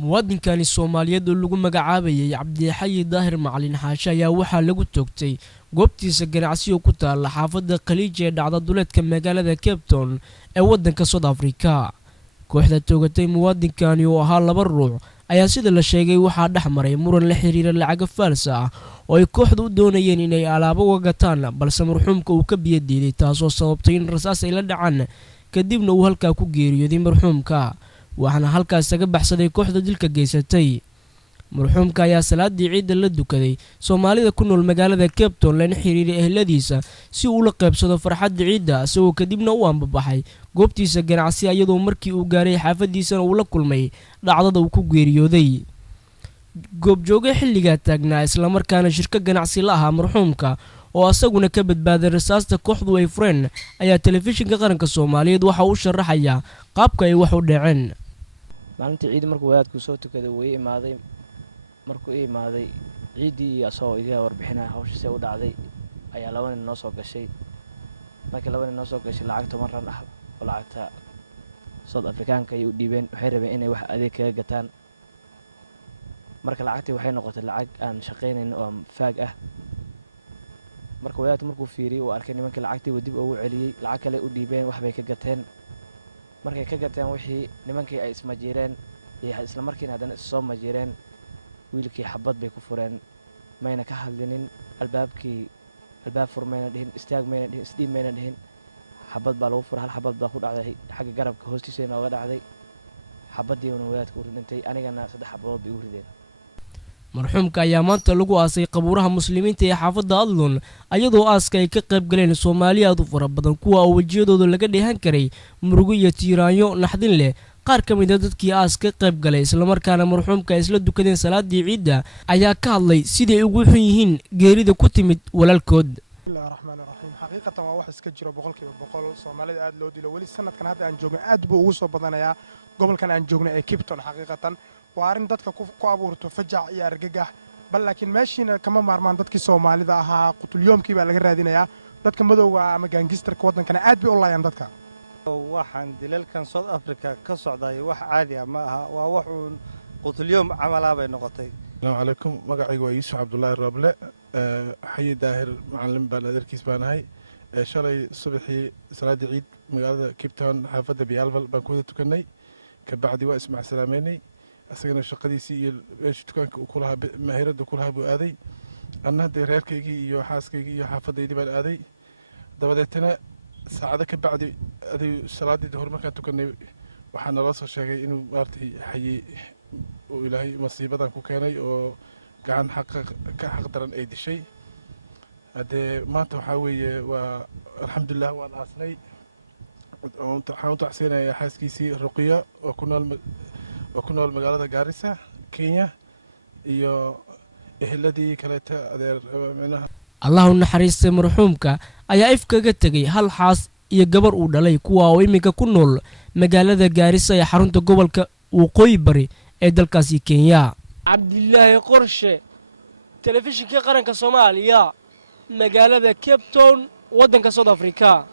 muwaadinkani Soomaaliyeed oo lagu magacaabayay Cabdixayi Daahir Macalin Xaashi ayaa waxaa lagu toogtay goobtiisa ganacsi oo ku taala xaafadda Khaliij ee dhacda duleedka magaalada Cape Town ee waddanka South Africa. Kooxda toogatay muwaadinkani oo ahaa laba ruux ayaa sida la sheegay waxaa dhaxmaray muran la xiriira lacag faals ah oo ay kooxdu u doonayeen inay alaabo uga gataan balse marxuumka uu ka biyo diiday taasoo sababtay in rasaas ay la dhacaan kadibna uu halkaa ku geeriyooday marxuumka. waxaana halkaas kaga baxsaday kooxda dilka geysatay. marxuumka ayaa salaadii ciid la dukaday Soomaalida ku nool magaalada Cape Town lana xiriiray ehladiisa si uu la qaybsado farxadda ciidda isagoo kadibna u ambabaxay goobtiisa ganacsi iyadoo markii uu gaaray xaafadiisana uu la kulmay dhacdada uu ku geeriyooday. goobjooge xilliga taagnaa isla markaana shirka ganacsi la ahaa marxuumka oo asaguna ka badbaaday rasaasta kooxdu ay fureen ayaa telefishinka qaranka Soomaaliyeed waxa uu sharaxaya qaabka ay wax u dhaceen. maalintii ciid markuu wadaadku soo tukaday way imaaday markuu imaaday ciidii asoo iga warbixinay hawshiisa u dhacday ayaa laba nin noo soo gashay. markii laba nin noo soo gashay lacag 10 rand ah oo lacagta South Africaanka ay u dhiibeen waxay rabeen inay wax adeeg kaga gataan. marka lacagtii waxay noqotay lacag aan shaqeynayn oo faag ah. marka wadaadku markuu fiiriyay uu arkay nimankii lacagtii dib ugu celiyay lacag kale u dhiibeen wax bay ka gateen. markay ka gateen wixii nimankii ay ismajiireen iyo isla markiina hadana soo majiireen wiilkii xabad bay ku fureen mayna ka hadlinin albaab furmayna dhihin istaag mayna dhihin isdhiib mayna dhihin xabad baa lagu furay hal xabad baa ku dhacday xagga garabka hoostiisa inooga dhacday xabadii uu wadaadku u dhintay anigana 3 xabadood bay u rideen. marxuumka ayaa maanta lagu aasay qabuuraha muslimiinta ee xaafadda Adlon ayadoo aaska ay ka qayb galeen Soomaaliya aad u fara badan kuwa oo wajiyadooda laga dheehan karay murugo iyo tiiraanyo naxdin leh. qaar ka mid ah dadkii aaska ka qayb galay isla markaana marxuumka isla dukadeen salaadii ciidda ayaa ka hadlay sidii ay ugu xun yihiin geerida ku timid walaalkood. xaqiiqatan waa wax iska jiro boqolkiiba boqol Soomaalida aad loo dilo wali sanadkan hadda aan joogno aad buu ugu soo badanayaa gobolkan aan joogno ee Cape Town. xaqiiqatan waa arin dadka ku abuurto fajac iyo argagax bal laakiin meeshiina kama maarmaan dadkii Soomaalida ahaa qutulyoomkii baa laga raadinayaa dadka madowga ama gaangistarka waddankana aad bay u laayaan dadka. waxaan dilalkan South Africa ka socday wax caadi ah ma aha waa wax uu qutulyoom camala bay noqotay. السلام عليكم magacaygu waa Yuusuf Cabdullaahi Rable Xayi Daahir Macalin baan adeerkiis baan ahay shalay subaxii salaadii ciid magaalada Cape Town xaafadda Bialval baan ku tukanay ka bacdi waa ismaac salaameynay asagana shaqadiisii iyo meeshii dukaanka uu ku lahaa maahirada ku lahaa buu aaday anna hadda reerkaygii iyo xaaskaygii iyo xaafadeydii baan aaday dabadeetana saacado ka bacdi aday salaadii hor markaan tukanay waxaa naloo soo sheegay inuu maartay Xayi oo ilaahay masiibadan ku keenay oo gacan xaq daran ay dishay. hadee maanta waxaa weeye waa alxamdulilah waan aasnay waxaan u tacseenayaa xaaskiisii Ruqiya oo ku nool magaalada Garissa Kenya iyo ehladii kaleeta adeer micnaha Allah u naxariistay marxuumka ayaa ifkaga tagay hal xaas iyo gabar uu dhalay kuwa oo iminka ku nool magaalada Garissa ee xarunta gobolka Waqooyi Bari ee dalkaasi Kenya. Cabdillaahi Qorshe telefishinka qaranka Soomaaliya magaalada Cape Town waddanka South Africa.